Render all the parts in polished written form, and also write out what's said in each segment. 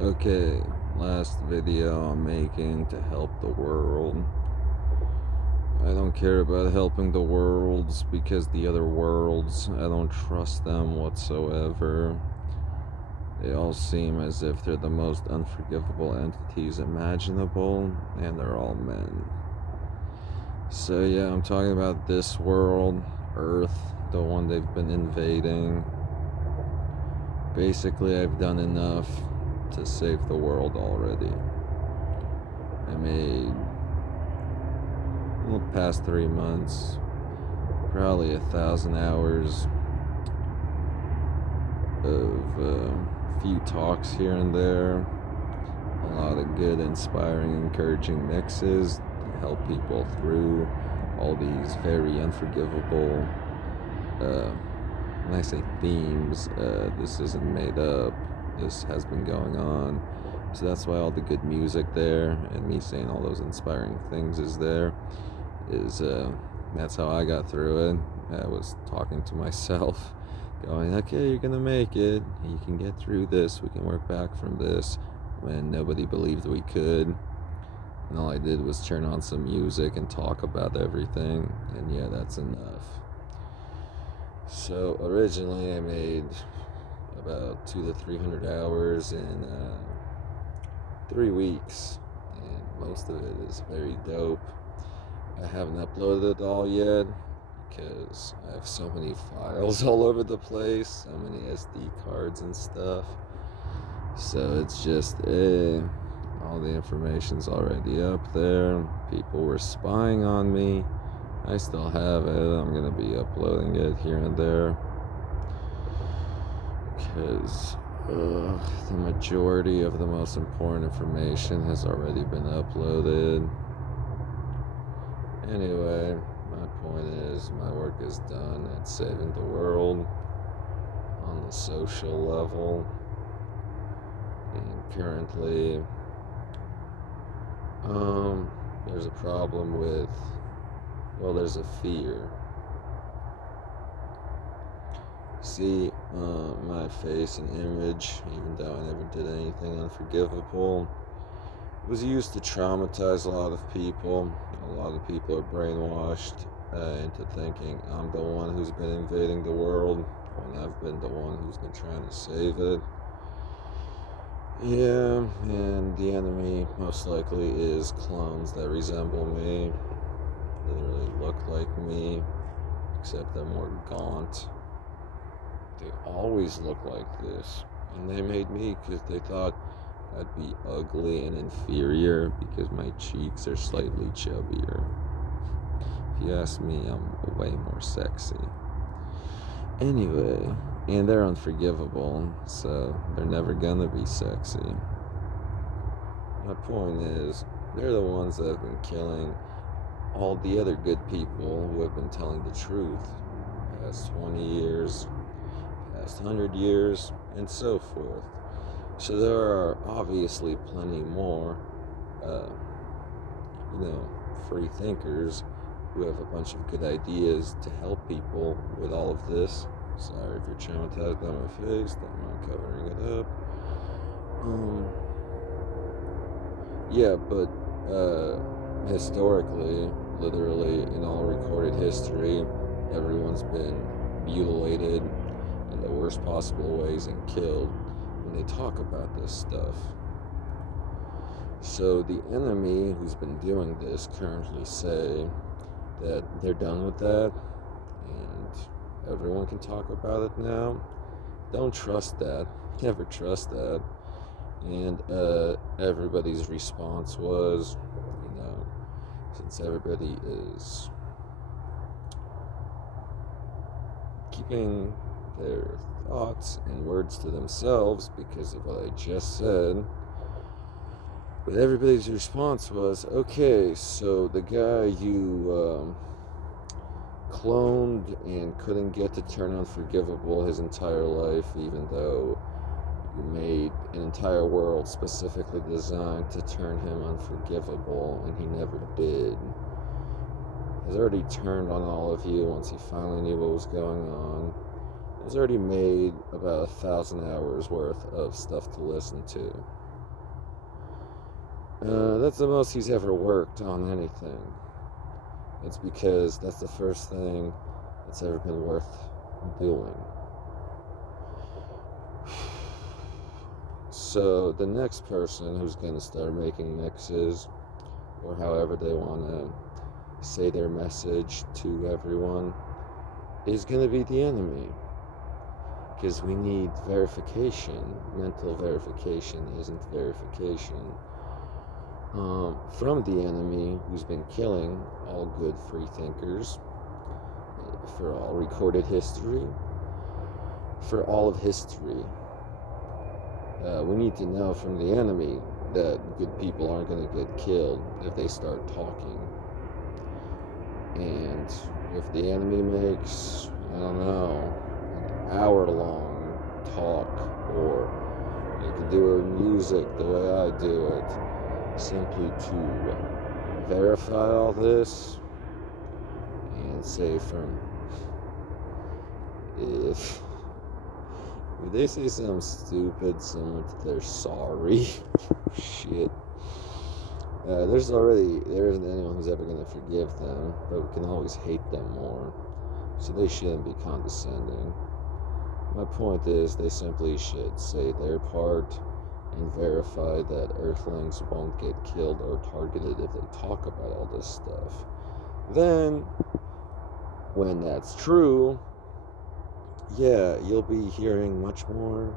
Okay, last video I'm making to help the world. I don't care about helping the worlds because the other worlds, I don't trust them whatsoever. They all seem as if they're the most unforgivable entities imaginable, and they're all men. So yeah, I'm talking about this world, Earth, the one they've been invading. Basically, I've done enough to save the world already. I made, well, the past 3 months, probably 1,000 hours of a few talks here and there, a lot of good, inspiring, encouraging mixes to help people through all these very unforgivable, when I say themes, this isn't made up, this has been going on. So that's why all the good music there and me saying all those inspiring things is there. That's how I got through it. I was talking to myself, going, okay, you're gonna make it. You can get through this. We can work back from this, when nobody believed we could. And all I did was turn on some music and talk about everything. And yeah, that's enough. So originally I made about 200 to 300 hours in 3 weeks, and most of it is very dope. I haven't uploaded it all yet because I have so many files all over the place, so many SD cards and stuff. So it's just, all the information's already up there. People were spying on me. I still have it. I'm gonna be uploading it here and there because the majority of the most important information has already been uploaded. Anyway, my point is, my work is done at saving the world on the social level. And currently, there's a problem with, well, there's a fear. See, my face and image, even though I never did anything unforgivable, was used to traumatize a lot of people. A lot of people are brainwashed into thinking I'm the one who's been invading the world when I've been the one who's been trying to save it. Yeah, and the enemy most likely is clones that resemble me, literally look like me, except they're more gaunt. They always look like this, and they made me because they thought I'd be ugly and inferior because my cheeks are slightly chubbier. If you ask me, I'm way more sexy. Anyway, and they're unforgivable, so they're never gonna be sexy. My point is, they're the ones that have been killing all the other good people who have been telling the truth. Past 20 years, past 100 years, and so forth. So there are obviously plenty more, uh, free thinkers who have a bunch of good ideas to help people with all of this. Sorry if you're traumatized by my face, don't mind covering it up. Yeah, but historically, literally in all recorded history, everyone's been mutilated in the worst possible ways and killed when they talk about this stuff. So the enemy who's been doing this currently say that they're done with that and everyone can talk about it now. Don't trust that. Never trust that. And everybody's response was, since everybody is keeping their thoughts and words to themselves because of what I just said, but everybody's response was, okay, so the guy you cloned and couldn't get to turn unforgivable his entire life, even though you made an entire world specifically designed to turn him unforgivable, and he never did, has already turned on all of you once he finally knew what was going on. Has already made about 1,000 hours worth of stuff to listen to. That's the most he's ever worked on anything. It's because that's the first thing that's ever been worth doing. So the next person who's going to start making mixes, or however they want to say their message to everyone, is going to be the enemy. Because we need verification. Mental verification isn't verification. From the enemy, who's been killing all good free thinkers for all recorded history, for all of history. We need to know from the enemy that good people aren't going to get killed if they start talking. And if the enemy makes, I don't know, an hour-long talk, or you can do music the way I do it, simply to verify all this and say from if they say something stupid, similar to they're sorry, shit. There isn't anyone who's ever going to forgive them, but we can always hate them more, so they shouldn't be condescending. My point is, they simply should say their part and verify that Earthlings won't get killed or targeted if they talk about all this stuff. Then, when that's true, yeah, you'll be hearing much more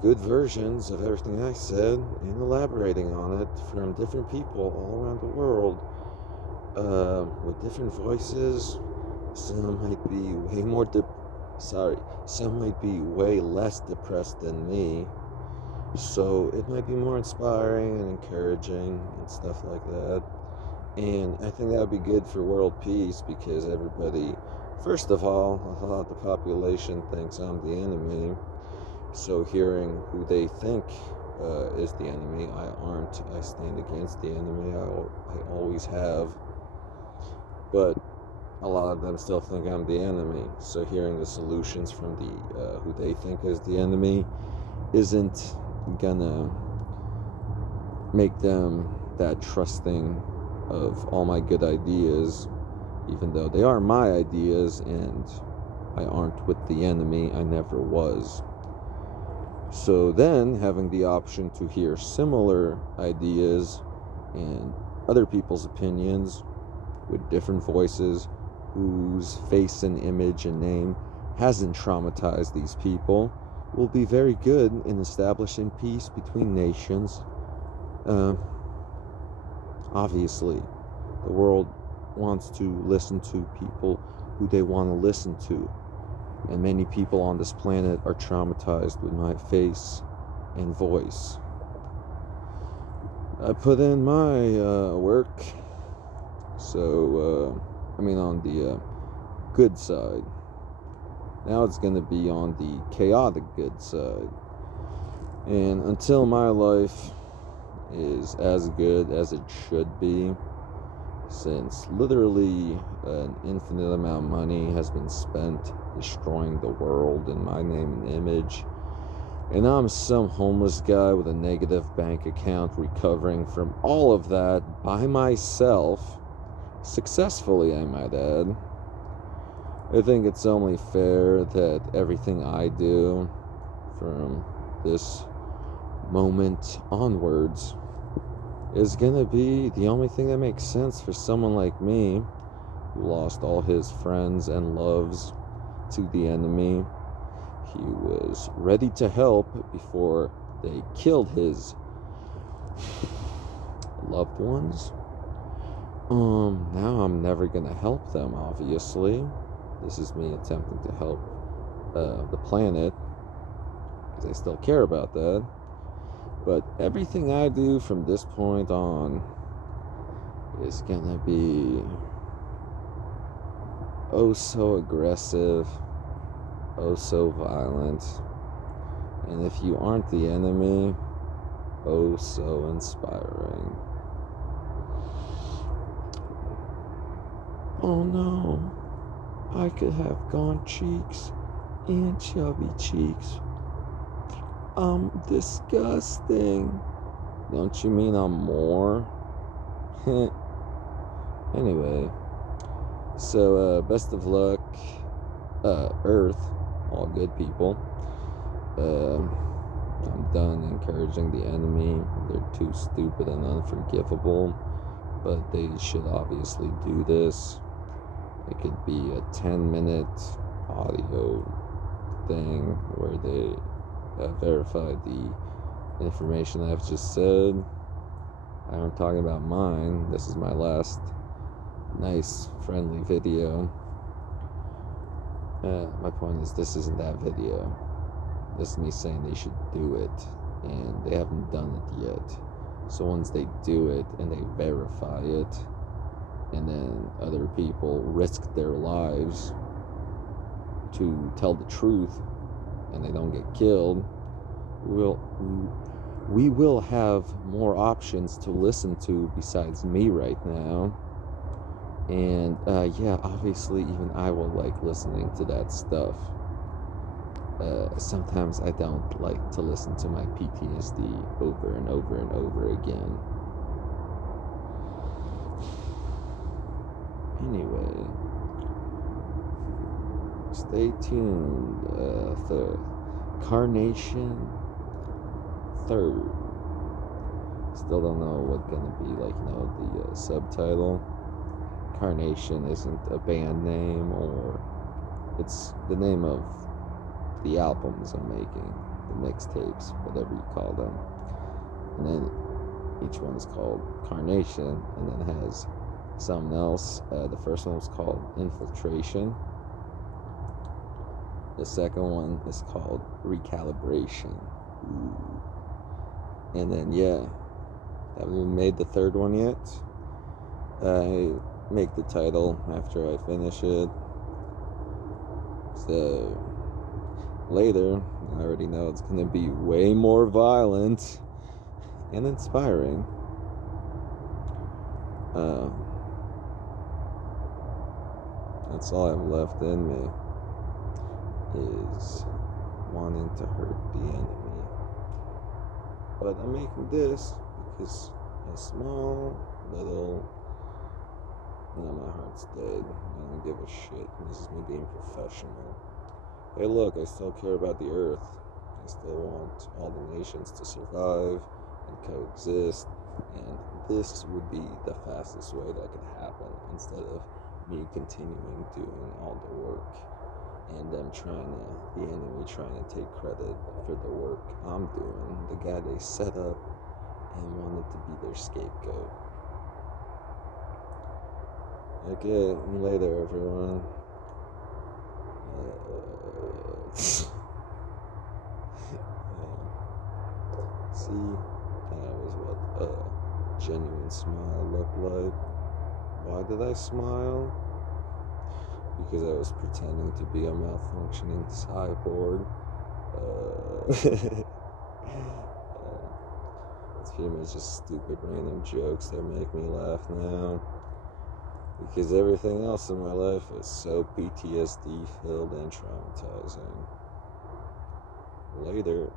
good versions of everything I said and elaborating on it from different people all around the world, with different voices. Some might be some might be way less depressed than me, so it might be more inspiring and encouraging and stuff like that. And I think that would be good for world peace, because everybody, first of all, a lot of the population thinks I'm the enemy. So hearing who they think is the enemy, I aren't. I stand against the enemy. I always have. But a lot of them still think I'm the enemy. So hearing the solutions from the who they think is the enemy isn't gonna make them that trusting of all my good ideas, even though they are my ideas and I aren't with the enemy. I never was. So then, having the option to hear similar ideas and other people's opinions with different voices, whose face and image and name hasn't traumatized these people, will be very good in establishing peace between nations. Obviously, the world wants to listen to people who they want to listen to. And many people on this planet are traumatized with my face and voice. I put in my work, so, on the good side. Now it's going to be on the chaotic good side. And until my life is as good as it should be, since literally an infinite amount of money has been spent destroying the world in my name and image, and I'm some homeless guy with a negative bank account recovering from all of that by myself, successfully, I might add. I think it's only fair that everything I do from this moment onwards is gonna be the only thing that makes sense for someone like me, who lost all his friends and loves to the enemy. He was ready to help before they killed his loved ones. Now I'm never gonna help them, obviously. This is me attempting to help the planet, because I still care about that. But everything I do from this point on is gonna be oh so aggressive, oh so violent, and if you aren't the enemy, oh so inspiring. Oh no, I could have gaunt cheeks and chubby cheeks. Disgusting. Don't you mean I'm more? Anyway, so best of luck, Earth, all good people. I'm done encouraging the enemy. They're too stupid and unforgivable, but they should obviously do this. It could be a 10-minute audio thing where they verify the information I've just said. I'm talking about mine. This is my last nice, friendly video. My point is, this isn't that video. This is me saying they should do it, and they haven't done it yet. So once they do it and they verify it, and then other people risk their lives to tell the truth, and they don't get killed, we will have more options to listen to besides me right now. And yeah, obviously even I will like listening to that stuff. Sometimes I don't like to listen to my PTSD over and over and over again. Anyway, stay tuned. The Carnation 3rd. Still don't know what's gonna be like, the subtitle. Carnation isn't a band name, or it's the name of the albums I'm making, the mixtapes, whatever you call them. And then each one is called Carnation, and then it has something else. The first one was called Infiltration. The second one is called Recalibration. Ooh. And then, yeah, haven't even made the third one yet. I make the title after I finish it. So later, I already know it's gonna be way more violent and inspiring. That's all I have left in me, is wanting to hurt the enemy. But I'm making this because a small little, my heart's dead. I don't give a shit. This is me being professional. Hey, look, I still care about the earth. I still want all the nations to survive and coexist, and this would be the fastest way that could happen, instead of me continuing doing all the work and them the enemy trying to take credit for the work I'm doing, the guy they set up and wanted to be their scapegoat. Okay, later, everyone. See, that was what a genuine smile looked like. Why did I smile? Because I was pretending to be a malfunctioning cyborg. It's pretty much just stupid random jokes that make me laugh now. Because everything else in my life is so PTSD filled and traumatizing. Later.